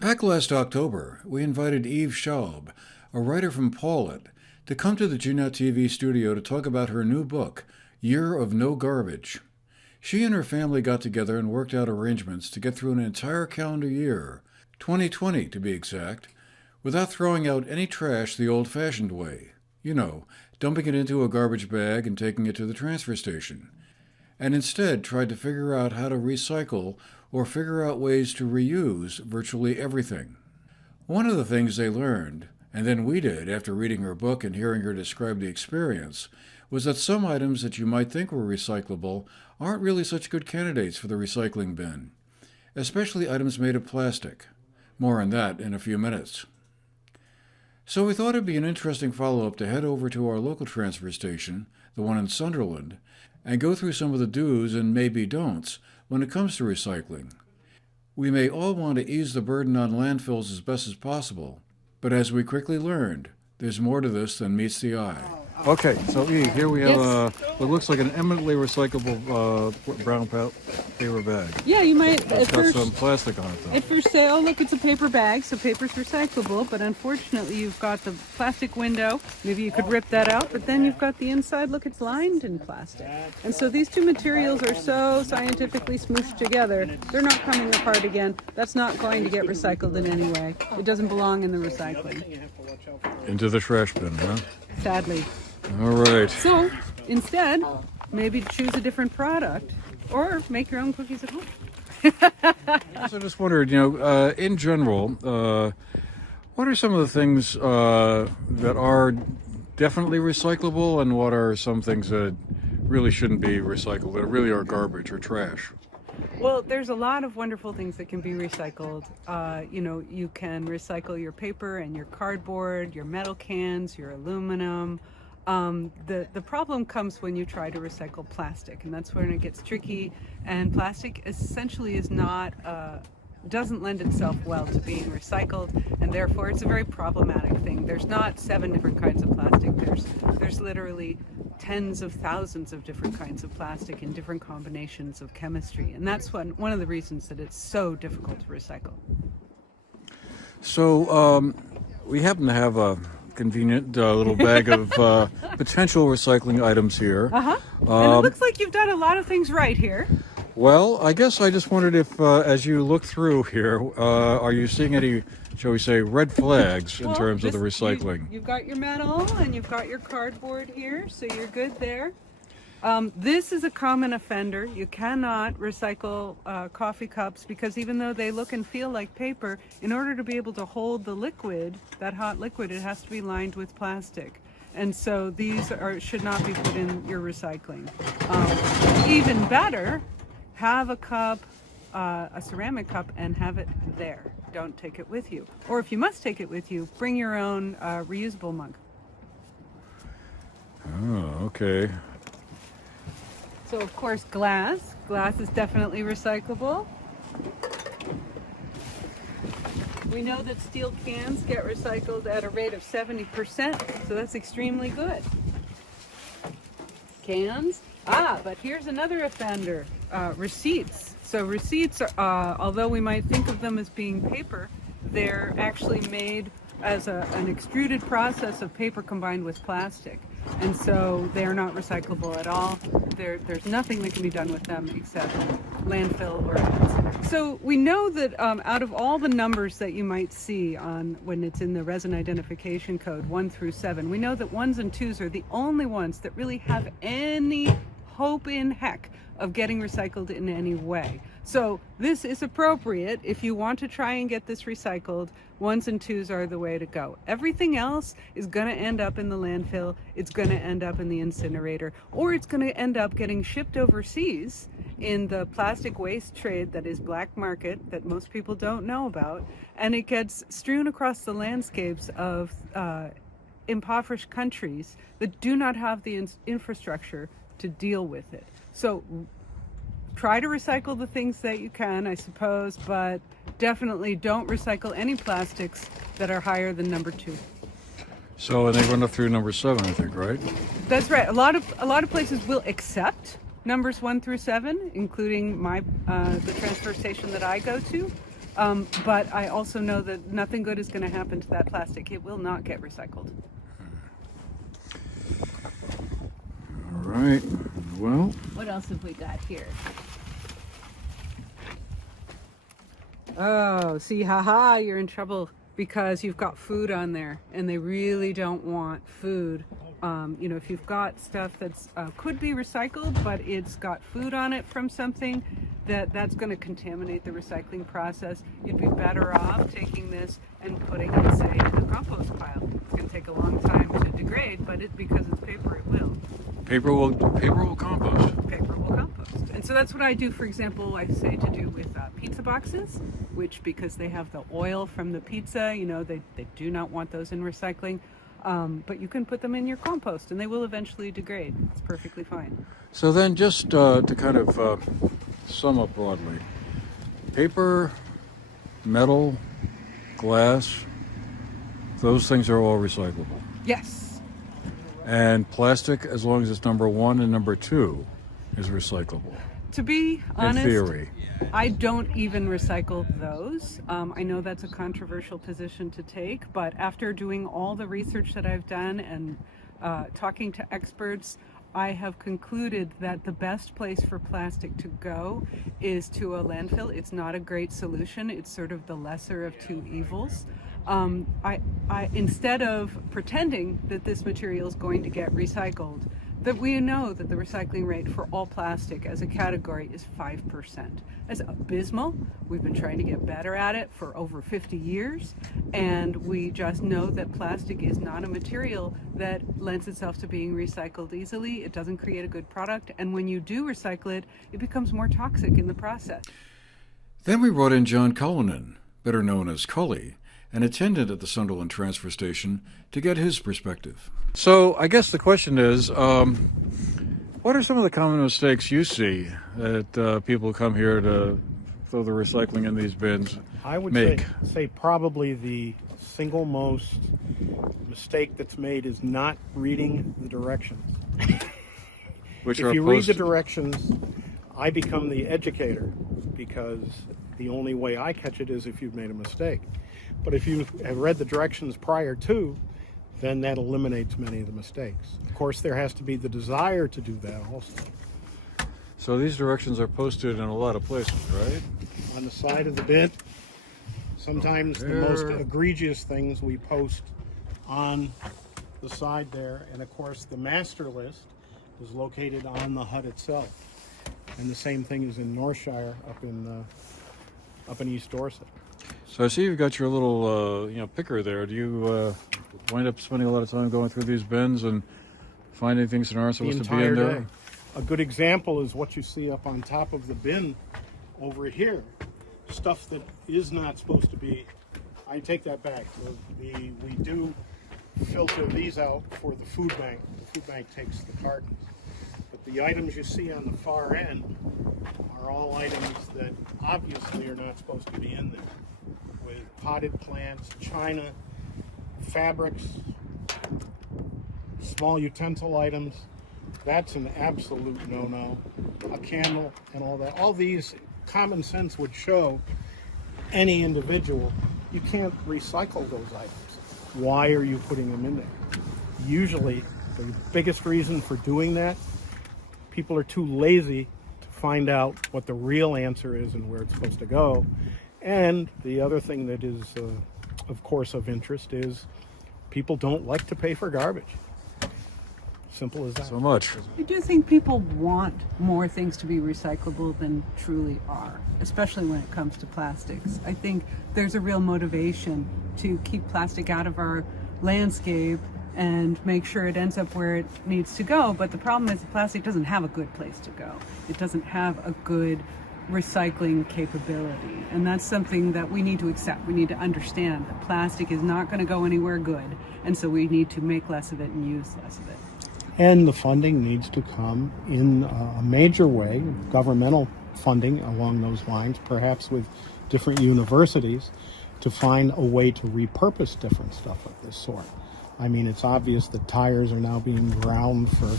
Back last October, we invited Eve Schaub, a writer from Paulet, to come to the GNAT-TV studio to talk about her new book, Year of No Garbage. She and her family got together and worked out arrangements to get through an entire calendar year, 2020 to be exact, without throwing out any trash the old-fashioned way. You know, dumping it into a garbage bag and taking it to the transfer station. And instead tried to figure out how to recycle or figure out ways to reuse virtually everything. One of the things they learned, and then we did after reading her book and hearing her describe the experience, was that some items that you might think were recyclable aren't really such good candidates for the recycling bin, especially items made of plastic. More on that in a few minutes. So we thought it'd be an interesting follow-up to head over to our local transfer station, the one in Sunderland, and go through some of the do's and maybe don'ts when it comes to recycling. We may all want to ease the burden on landfills as best as possible, but as we quickly learned, there's more to this than meets the eye. Okay, so Eve, here we have what looks like an eminently recyclable brown paper bag. Yeah, you might It's got some plastic on it though. at first say, oh look, it's a paper bag, so paper's recyclable, but unfortunately you've got the plastic window. Maybe you could rip that out, but then you've got the inside, look, it's lined in plastic. And so these two materials are so scientifically smooshed together, they're not coming apart again. That's not going to get recycled in any way. It doesn't belong in the recycling. Into the trash bin, huh? Sadly. All right. So instead, maybe choose a different product or make your own cookies at home. So I just wondered, in general, what are some of the things that are definitely recyclable and what are some things that really shouldn't be recycled, that really are garbage or trash? Well, there's a lot of wonderful things that can be recycled. You can recycle your paper and your cardboard, your metal cans, your aluminum. The problem comes when you try to recycle plastic, and that's when it gets tricky. And plastic essentially is not doesn't lend itself well to being recycled, and therefore it's a very problematic thing. There's not 7 different kinds of plastic. There's literally tens of thousands of different kinds of plastic in different combinations of chemistry, and that's one of the reasons that it's so difficult to recycle. So we happen to have a convenient little bag of potential recycling items here. And it looks like you've done a lot of things right here. Well, I guess I just wondered if, as you look through here, are you seeing any, shall we say, red flags in terms of the recycling? You've got your metal and you've got your cardboard here, so you're good there. This is a common offender. You cannot recycle coffee cups because even though they look and feel like paper, in order to be able to hold the liquid, that hot liquid, it has to be lined with plastic. And so these should not be put in your recycling. Even better, have a cup, a ceramic cup, and have it there. Don't take it with you. Or if you must take it with you, bring your own reusable mug. Oh, okay. So of course glass. Glass is definitely recyclable. We know that steel cans get recycled at a rate of 70%, so that's extremely good. Cans. But here's another offender, receipts. So receipts, although we might think of them as being paper, they're actually made as an extruded process of paper combined with plastic. And so they're not recyclable at all. There's nothing that can be done with them except landfill or else. So we know that out of all the numbers that you might see when it's in the resin identification code 1 through 7, we know that 1s and 2s are the only ones that really have any hope in heck of getting recycled in any way. So this is appropriate if you want to try and get this recycled. 1s and 2s are the way to go. Everything else is going to end up in the landfill, it's going to end up in the incinerator, or it's going to end up getting shipped overseas in the plastic waste trade that is black market that most people don't know about, and it gets strewn across the landscapes of impoverished countries that do not have the infrastructure to deal with it. So try to recycle the things that you can, I suppose, but definitely don't recycle any plastics that are higher than number 2. So, and they run up through number 7, I think, right? That's right. A lot of places will accept numbers 1 through 7, including the transfer station that I go to. But I also know that nothing good is going to happen to that plastic. It will not get recycled. All right. Well, What else have we got here? Oh, see, haha, you're in trouble because you've got food on there, and they really don't want food. You know, if you've got stuff that's could be recycled, but it's got food on it from something that's going to contaminate the recycling process, you'd be better off taking this and putting it, say, in a compost pile. It's going to take a long time to degrade, but because it's paper, it will. paper will compost. Paper will compost. And so that's what I do, for example, I say to do with pizza boxes, which because they have the oil from the pizza, you know, they do not want those in recycling. But you can put them in your compost and they will eventually degrade. It's perfectly fine. So then just to kind of sum up broadly, paper, metal, glass, those things are all recyclable. Yes. And plastic, as long as it's number 1 and number 2, is recyclable. To be honest, In theory. I don't even recycle those. I know that's a controversial position to take, but after doing all the research that I've done and talking to experts, I have concluded that the best place for plastic to go is to a landfill. It's not a great solution. It's sort of the lesser of two evils. I instead of pretending that this material is going to get recycled, that we know that the recycling rate for all plastic as a category is 5%. That's abysmal. We've been trying to get better at it for over 50 years, and we just know that plastic is not a material that lends itself to being recycled easily. It doesn't create a good product, and when you do recycle it, it becomes more toxic in the process. Then we brought in John Cullinan, better known as Cully, an attendant at the Sunderland transfer station, to get his perspective. So I guess the question is, what are some of the common mistakes you see that people come here to throw the recycling in these bins I would make? say probably the single most mistake that's made is not reading the directions. Which If are you read the posted. directions, I become the educator because the only way I catch it is if you've made a mistake. But if you have read the directions prior to, then that eliminates many of the mistakes. Of course, there has to be the desire to do that also. So these directions are posted in a lot of places, right? On the side of the bin, sometimes the most There. egregious things we post on the side there. And of course, the master list is located on the hut itself. And the same thing is in Northshire up in East Dorset. So I see you've got your little, picker there. Do you wind up spending a lot of time going through these bins and finding things that aren't The supposed to be entire in there? day. A good example is what you see up on top of the bin over here. Stuff that is not supposed to be. I take that back. We do filter these out for the food bank. The food bank takes the cartons. But the items you see on the far end are all items that obviously are not supposed to be in there. With potted plants, china, fabrics, small utensil items. That's an absolute no-no. A candle and all that. All these, common sense would show any individual, you can't recycle those items. Why are you putting them in there? Usually, the biggest reason for doing that, people are too lazy to find out what the real answer is and where it's supposed to go. And the other thing that is, of course, of interest is people don't like to pay for garbage. Simple as that. So much. I do think people want more things to be recyclable than truly are, especially when it comes to plastics. I think there's a real motivation to keep plastic out of our landscape and make sure it ends up where it needs to go. But the problem is the plastic doesn't have a good place to go. It doesn't have a good recycling capability. And that's something that we need to accept. We need to understand that plastic is not going to go anywhere good. And so we need to make less of it and use less of it. And the funding needs to come in a major way, governmental funding along those lines, perhaps with different universities, to find a way to repurpose different stuff of this sort. I mean, it's obvious that tires are now being ground for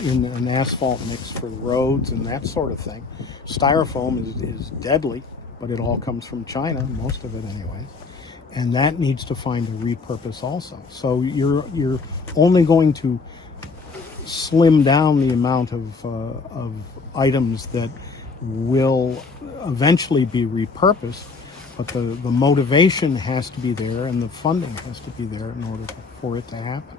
in an asphalt mix for roads and that sort of thing. Styrofoam is deadly, but it all comes from China, most of it anyway. And that needs to find a repurpose also. So you're only going to slim down the amount of items that will eventually be repurposed, but the motivation has to be there and the funding has to be there in order for it to happen.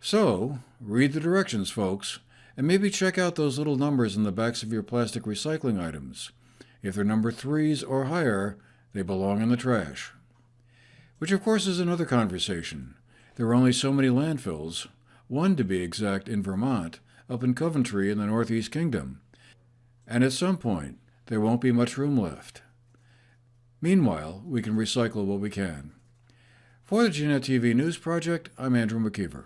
So, read the directions, folks, and maybe check out those little numbers in the backs of your plastic recycling items. If they're number 3s or higher, they belong in the trash. Which of course is another conversation. There are only so many landfills, one to be exact in Vermont, up in Coventry in the Northeast Kingdom. And at some point, there won't be much room left. Meanwhile, we can recycle what we can. For the GNAT-TV News Project, I'm Andrew McKeever.